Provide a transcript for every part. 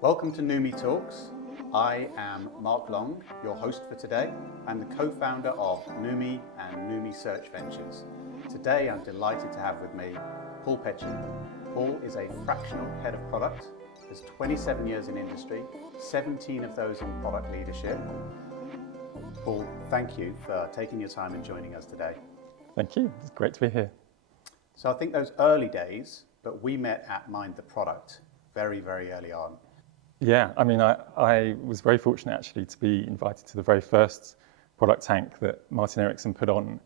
Welcome to Numi Talks. I am Mark Long, your host for today. I'm the co-founder of Numi and Numi Search Ventures. Today I'm delighted to have with me Paul Pechey. Paul is a fractional head of product, has 27 years in industry, 17 of those in product leadership. Paul, thank you for taking your time and joining us today. Thank you, it's great to be here. So I think those early days, but we met at Mind the Product very, very early on. Yeah, I mean, I was very fortunate actually to be invited to the very first product tank that Martin Ericsson put on.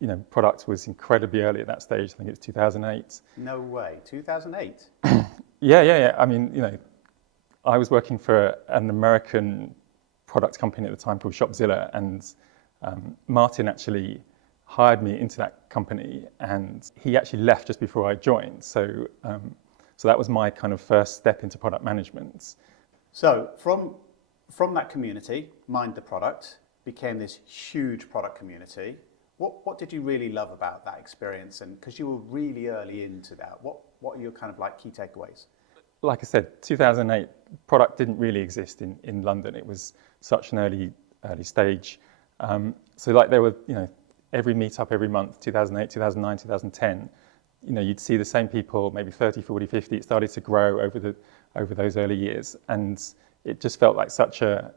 You know, product was incredibly early at that stage. I think it was 2008. No way, 2008? Yeah. I mean, you know, I was working for an American product company at the time called Shopzilla, and Martin actually hired me into that company, and he actually left just before I joined. So that was my kind of first step into product management. So from that community, Mind the Product, became this huge product community. What did you really love about that experience? And because you were really early into that, what are your kind of like key takeaways? Like I said, 2008, product didn't really exist in London. It was such an early stage. So like there were, you know, every meetup every month, 2008, 2009, 2010, you know, you'd see the same people, maybe 30, 40, 50. It started to grow over those early years, and it just felt like such a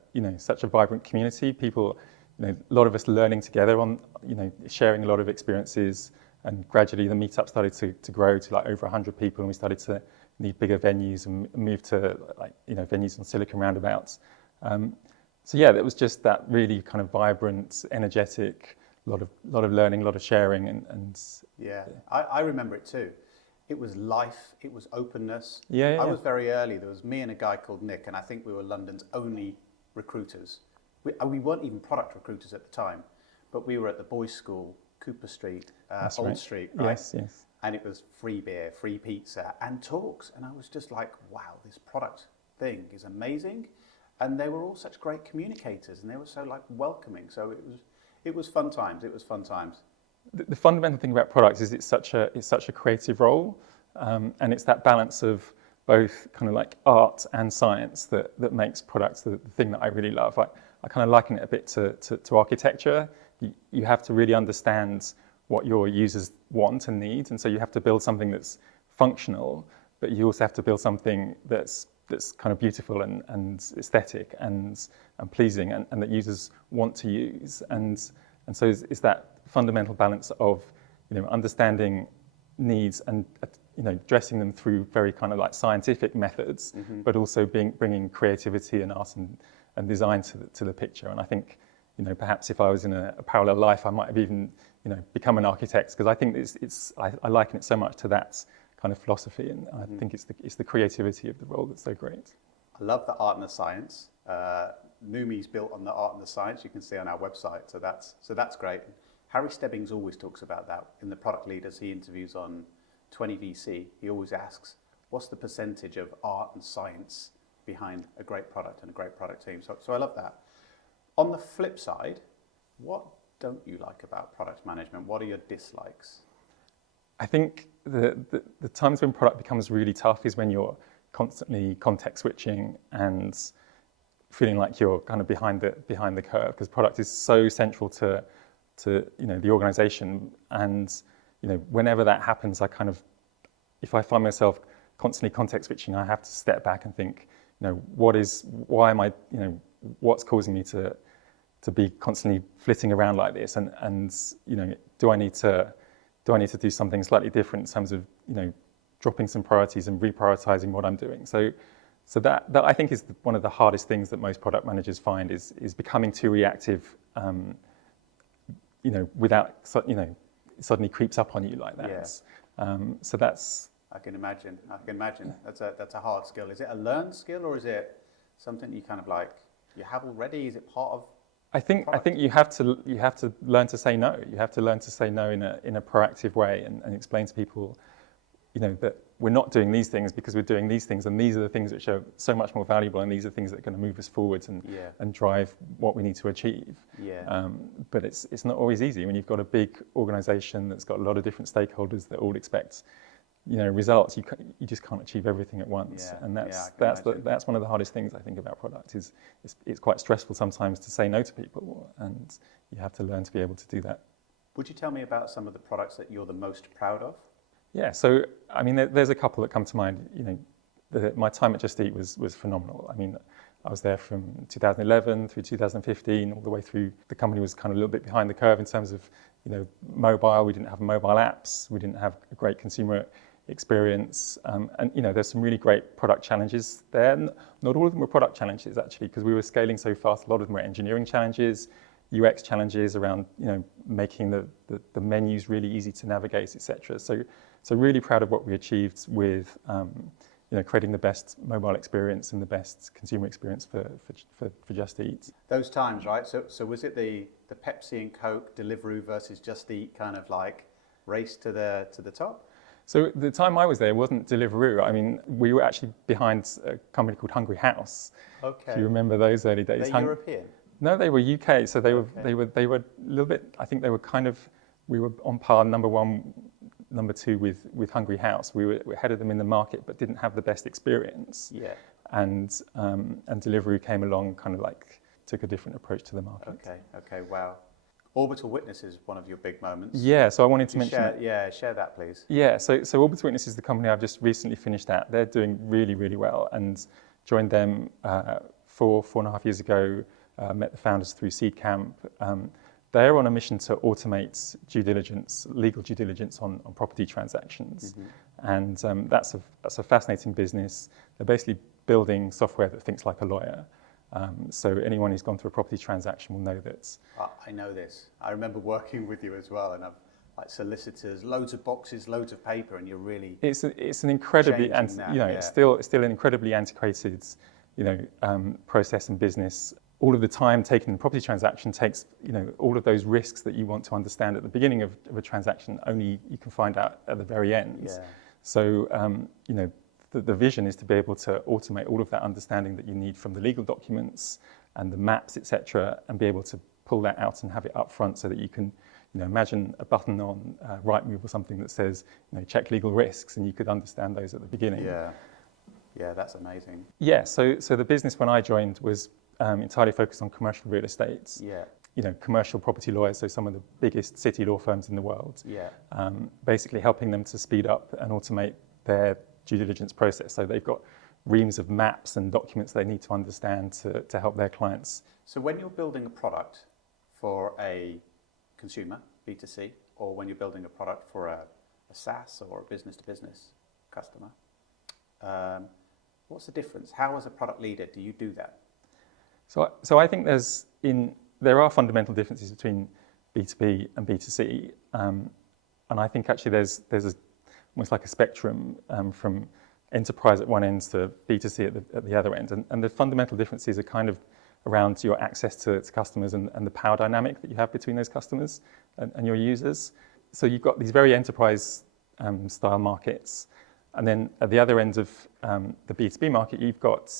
vibrant community. People, you know, a lot of us learning together on, you know, sharing a lot of experiences, and gradually the meetup started to grow to like over 100 people, and we started to need bigger venues and move to like, you know, venues on Silicon Roundabouts. So yeah, it was just that really kind of vibrant, energetic, a lot of learning, a lot of sharing, and yeah. I remember it too. It was life, it was openness. Yeah. I was very early. There was me and a guy called Nick, and I think we were London's only recruiters. We weren't even product recruiters at the time, but we were at the boys' school, Cooper Street, Old right. Street, right? Yes. And it was free beer, free pizza, and talks. And I was just like, wow, this product thing is amazing. And they were all such great communicators, and they were so like welcoming. So it was fun times. It was fun times. The fundamental thing about products is it's such a creative role, and it's that balance of both kind of like art and science that makes products the thing that I really love. I kind of liken it a bit to architecture. You have to really understand what your users want and need, and so you have to build something that's functional, but you also have to build something that's kind of beautiful and aesthetic and pleasing, and that users want to use. And so it's that fundamental balance of, you know, understanding needs and, you know, addressing them through very kind of like scientific methods, but also bringing creativity and art and design to the picture. And I think, you know, perhaps if I was in a parallel life, I might have even, you know, become an architect, because I think I liken it so much to that kind of philosophy, and I think it's the creativity of the role that's so great. I love the art and the science. Numi's built on the art and the science. You can see on our website, so that's great. Harry Stebbings always talks about that in the product leaders he interviews on 20VC. He always asks, what's the percentage of art and science behind a great product and a great product team? So I love that. On the flip side, what don't you like about product management? What are your dislikes? I think the times when product becomes really tough is when you're constantly context switching and feeling like you're kind of behind the curve, because product is so central to you know, the organization. And, you know, whenever that happens, if I find myself constantly context switching, I have to step back and think, you know, why am I, you know, what's causing me to be constantly flitting around like this, and you know, do I need to do something slightly different in terms of, you know, dropping some priorities and reprioritizing what I'm doing. So that I think is one of the hardest things that most product managers find is becoming too reactive, you know, without, you know, suddenly creeps up on you like that. Yeah. So that's. I can imagine. That's a hard skill. Is it a learned skill, or is it something you kind of like you have already? Is it part of? I think you have to learn to say no. You have to learn to say no in a proactive way, and explain to people, you know, that we're not doing these things because we're doing these things, and these are the things which are so much more valuable, and these are things that are going to move us forwards and drive what we need to achieve. Yeah. But it's not always easy when you've got a big organization that's got a lot of different stakeholders that all expect results, you just can't achieve everything at once. Yeah, And yeah, that's I can that's imagine. that's one of the hardest things I think about product is it's quite stressful sometimes to say no to people, and you have to learn to be able to do that. Would you tell me about some of the products that you're the most proud of? Yeah, so I mean, there's a couple that come to mind. My time at Just Eat was phenomenal. I mean, I was there from 2011 through 2015, all the way through. The company was kind of a little bit behind the curve in terms of, mobile. We didn't have mobile apps. We didn't have a great consumer experience. And there's some really great product challenges there. Not all of them were product challenges, actually, because we were scaling so fast. A lot of them were engineering challenges, UX challenges around, making the menus really easy to navigate, etc. So really proud of what we achieved with, creating the best mobile experience and the best consumer experience for Just Eat. Those times, right? So was it the Pepsi and Coke Deliveroo versus Just Eat kind of like race to the top? So the time I was there wasn't Deliveroo. I mean, we were actually behind a company called Hungry House. Okay. If you remember those early days. They're European? No, they were UK. So they Okay. were a little bit. I think they were we were on par, number one, number two with Hungry House. We were ahead of them in the market, but didn't have the best experience. Yeah. And Deliveroo came along, kind of like took a different approach to the market. Okay, wow. Orbital Witness is one of your big moments. Yeah, so I wanted to mention share that, please. Yeah, so Orbital Witness is the company I've just recently finished at. They're doing really, really well, and joined them 4.5 years ago. Met the founders through Seed Camp. They're on a mission to automate legal due diligence on property transactions, and that's a fascinating business. They're basically building software that thinks like a lawyer. So anyone who's gone through a property transaction will know that. I know this. I remember working with you as well, and I've like solicitors, loads of boxes, loads of paper, and you're really. It's an incredibly it's still an incredibly antiquated, process and business. All of the time taken in a property transaction takes, all of those risks that you want to understand at the beginning of a transaction, only you can find out at the very end. Yeah. So, the vision is to be able to automate all of that understanding that you need from the legal documents and the maps, etc., and be able to pull that out and have it up front so that you can, imagine a button on Rightmove or something that says, check legal risks, and you could understand those at the beginning. Yeah, that's amazing. Yeah, so the business when I joined was entirely focused on commercial real estate. Yeah. Commercial property lawyers, so some of the biggest city law firms in the world. Yeah. Basically helping them to speed up and automate their due diligence process. So they've got reams of maps and documents they need to understand to help their clients. So when you're building a product for a consumer, B2C, or when you're building a product for a SaaS or a business-to-business customer, what's the difference? How, as a product leader, do you do that? So I think there are fundamental differences between B2B and B2C, and I think actually there's almost like a spectrum from enterprise at one end to B2C at the other end, and the fundamental differences are kind of around your access to customers and the power dynamic that you have between those customers and your users. So you've got these very enterprise style markets. And then at the other end of the B2B market, you've got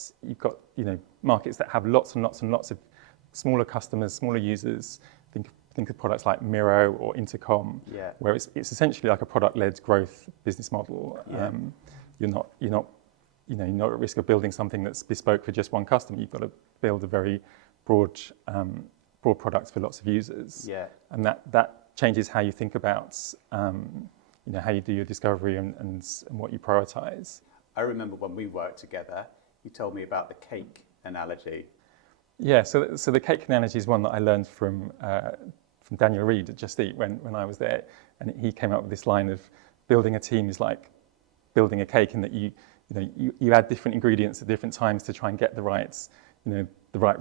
markets that have lots and lots and lots of smaller customers, smaller users. Think of products like Miro or Intercom, where it's essentially like a product-led growth business model. Yeah. You're not at risk of building something that's bespoke for just one customer. You've got to build a very broad product for lots of users. Yeah. And that changes how you think about how you do your discovery and what you prioritize. I remember when we worked together, you told me about the cake analogy. Yeah, so the cake analogy is one that I learned from Daniel Reed at Just Eat when I was there, and he came up with this line of building a team is like building a cake, in that you add different ingredients at different times to try and get the right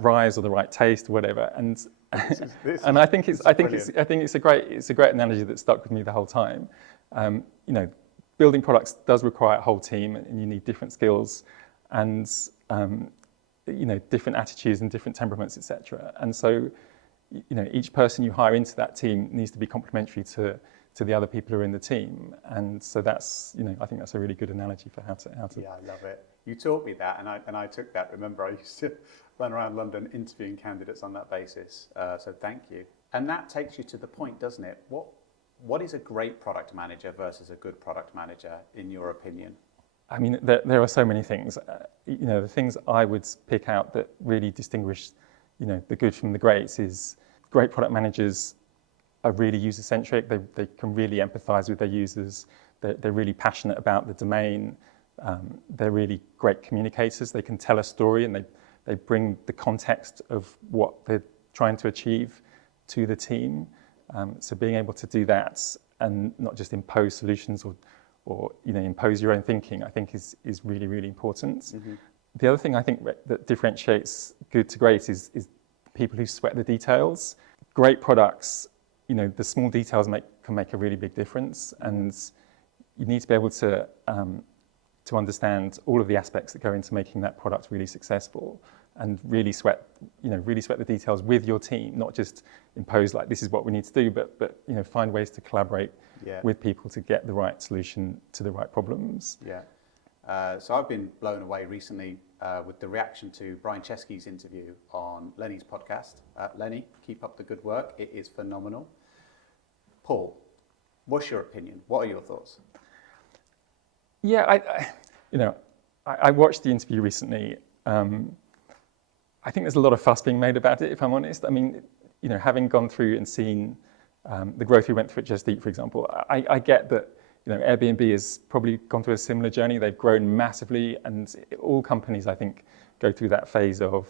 rise or the right taste or whatever. And and I think it's a great analogy that stuck with me the whole time. Building products does require a whole team, and you need different skills and different attitudes and different temperaments, etc. And so each person you hire into that team needs to be complementary to the other people who are in the team. And so that's I think that's a really good analogy for how to. Yeah, I love it. You taught me that, and I took that. Remember, I used to run around London interviewing candidates on that basis. So thank you. And that takes you to the point, doesn't it? What is a great product manager versus a good product manager, in your opinion? I mean, there are so many things. The things I would pick out that really distinguish, the good from the greats is great product managers are really user-centric. They can really empathize with their users. They're really passionate about the domain. They're really great communicators. They can tell a story and they bring the context of what they're trying to achieve to the team. So being able to do that and not just impose solutions or impose your own thinking, I think is really, really important. Mm-hmm. The other thing I think that differentiates good to great is people who sweat the details. Great products, the small details can make a really big difference, and you need to be able to understand all of the aspects that go into making that product really successful, and really sweat the details with your team, not just impose like this is what we need to do, but find ways to collaborate with people to get the right solution to the right problems. Yeah. So I've been blown away recently with the reaction to Brian Chesky's interview on Lenny's podcast. Lenny, keep up the good work. It is phenomenal. Paul, what's your opinion? What are your thoughts? Yeah, I watched the interview recently. I think there's a lot of fuss being made about it, if I'm honest. I mean, having gone through and seen the growth we went through at Just Eat, for example, I get that Airbnb has probably gone through a similar journey. They've grown massively, and all companies, I think, go through that phase of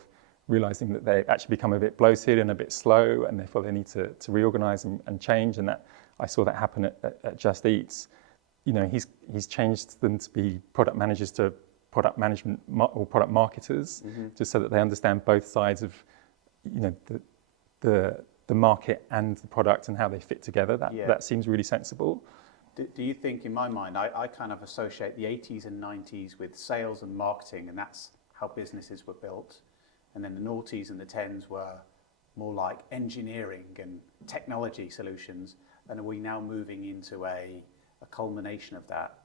realizing that they actually become a bit bloated and a bit slow, and therefore they need to reorganize and change. And that I saw that happen at Just Eat. He's changed them to be product managers to product management or product marketers, mm-hmm. just so that they understand both sides of the market and the product and how they fit together. That seems really sensible. Do you think, in my mind, I kind of associate the 80s and 90s with sales and marketing, and that's how businesses were built. And then the noughties and the 10s were more like engineering and technology solutions. And are we now moving into a culmination of that?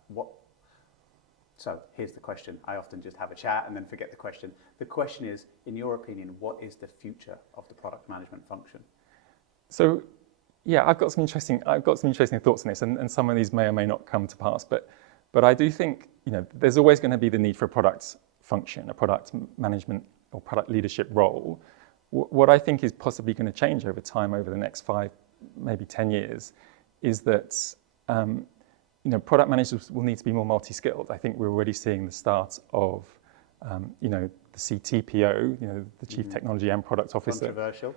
So here's the question. I often just have a chat and then forget the question. The question is, in your opinion, what is the future of the product management function? So, yeah, I've got some interesting thoughts on this, and some of these may or may not come to pass. But I do think there's always going to be the need for a product function, a product management or product leadership role. What I think is possibly going to change over time, over the next 5, maybe 10 years, is that product managers will need to be more multi-skilled. I think we're already seeing the start of the CTPO, the Chief Technology and Product Officer. Controversial.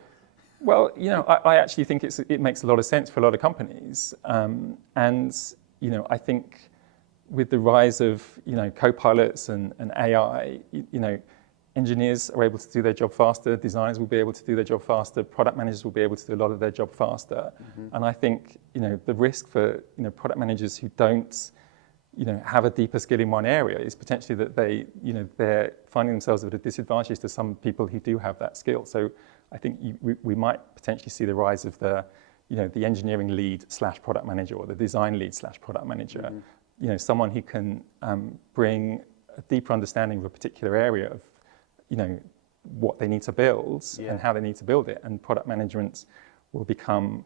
Well, I actually think it makes a lot of sense for a lot of companies, and I think with the rise of co-pilots and AI, engineers are able to do their job faster, designers will be able to do their job faster, product managers will be able to do a lot of their job faster. Mm-hmm. And I think the risk for product managers who don't have a deeper skill in one area is potentially that they're finding themselves at a disadvantage to some people who do have that skill. So I think we might potentially see the rise of the engineering lead / product manager, or the design lead / product manager. Mm-hmm. Someone who can bring a deeper understanding of a particular area of what they need to build and how they need to build it. And product management will become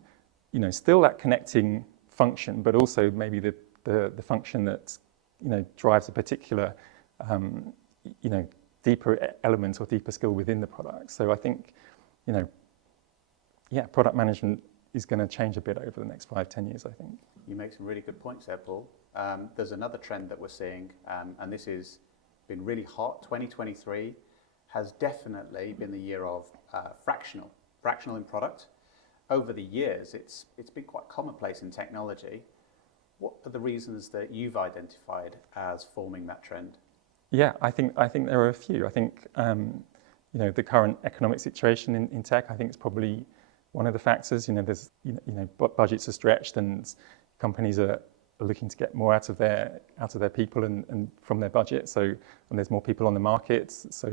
still that connecting function, but also maybe the function that drives a particular deeper element or deeper skill within the product. So I think product management is going to change a bit over the next 5-10 years, I think. You make some really good points there, Paul. There's another trend that we're seeing, and this has been really hot. 2023 has definitely been the year of fractional in product. Over the years, it's been quite commonplace in technology. What are the reasons that you've identified as forming that trend? Yeah, I think there are a few. I think the current economic situation in tech, I think, is probably one of the factors. There's budgets are stretched and companies are looking to get more out of their people and from their budget. So and there's more people on the market. So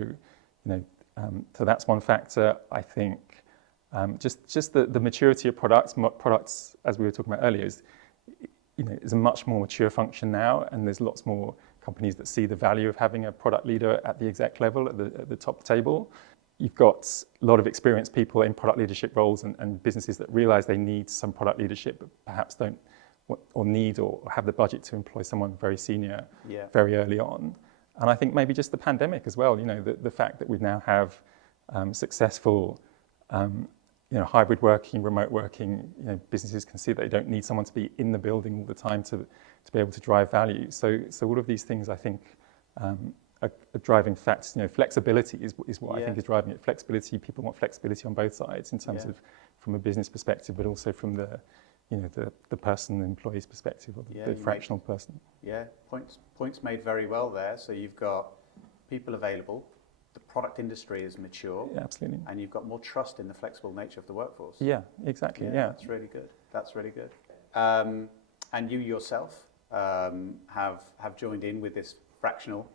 so that's one factor. I think just the maturity of products, as we were talking about earlier, is a much more mature function now, and there's lots more companies that see the value of having a product leader at the exec level, at the top table. you've got a lot of experienced people in product leadership roles and businesses that realize they need some product leadership, but perhaps don't or need or have the budget to employ someone very senior very early on. And I think maybe just the pandemic as well, the fact that we now have successful hybrid working, remote working, businesses can see that they don't need someone to be in the building all the time to be able to drive value. So all of these things, I think, are driving facts. Flexibility is what I think is driving it. Flexibility, people want flexibility on both sides in terms of from a business perspective, but also from the person, the employee's perspective, or the fractional person. Yeah, points made very well there. So you've got people available, the product industry is mature, absolutely, and you've got more trust in the flexible nature of the workforce. Yeah, exactly. Yeah, that's really good. That's really good. And you yourself have joined in with this fractional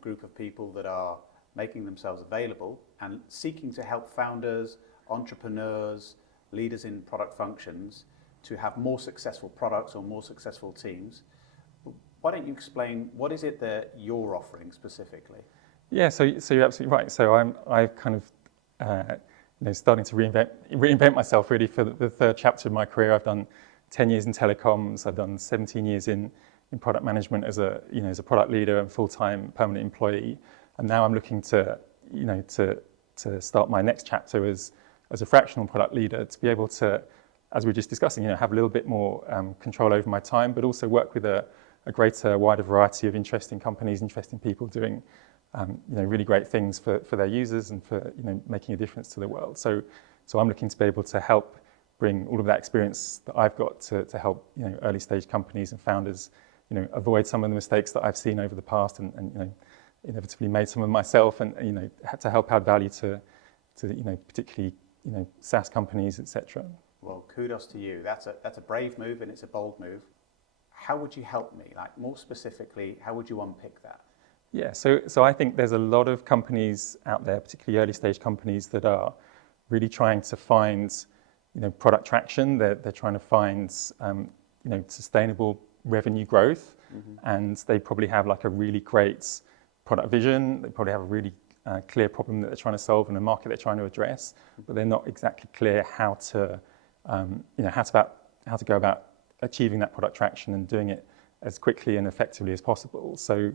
group of people that are making themselves available and seeking to help founders, entrepreneurs, leaders in product functions to have more successful products or more successful teams. Why don't you explain what is it that you're offering specifically? Yeah, so you're absolutely right. So I've kind of starting to reinvent myself really for the third chapter of my career. I've done 10 years in telecoms. I've done 17 years in product management as a product leader and full-time permanent employee. And now I'm looking to start my next chapter as a fractional product leader, to be able to, as we were just discussing, have a little bit more control over my time, but also work with a greater, wider variety of interesting companies, interesting people doing really great things for their users and for making a difference to the world. So I'm looking to be able to help bring all of that experience that I've got to help early stage companies and founders avoid some of the mistakes that I've seen over the past and inevitably made some of myself, and had to help add value to particularly SaaS companies, etc. Well, kudos to you. That's a brave move and it's a bold move. How would you help me? Like, more specifically, how would you unpick that? Yeah, so I think there's a lot of companies out there, particularly early stage companies, that are really trying to find product traction. They're trying to find sustainable revenue growth, and they probably have like a really great product vision. They probably have a really clear problem that they're trying to solve in a market they're trying to address, but they're not exactly clear how to go about achieving that product traction and doing it as quickly and effectively as possible. So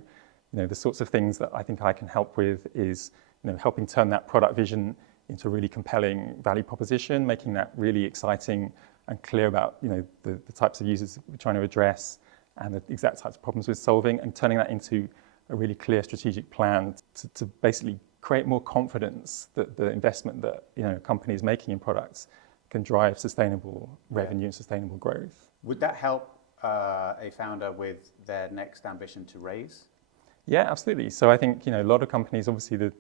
the sorts of things that I think I can help with is helping turn that product vision into a really compelling value proposition, making that really exciting and clear about the types of users we're trying to address and the exact types of problems we're solving, and turning that into a really clear strategic plan to basically create more confidence that the investment that a company is making in products can drive sustainable revenue and sustainable growth. Would that help a founder with their next ambition to raise? Yeah, absolutely. So I think a lot of companies, obviously the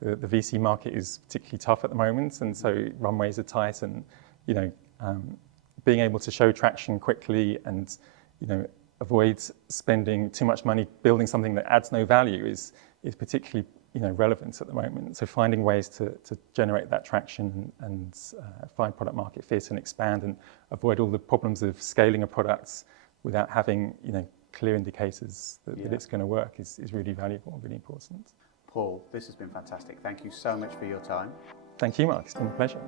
VC market is particularly tough at the moment, and so runways are tight, and being able to show traction quickly and avoid spending too much money building something that adds no value is particularly relevant at the moment. So finding ways to generate that traction and find product market fit and expand and avoid all the problems of scaling a product without having clear indicators that it's going to work is really valuable and really important. Paul, this has been fantastic. Thank you so much for your time. Thank you, Mark. It's been a pleasure.